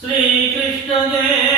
श्रीकृष्णदेव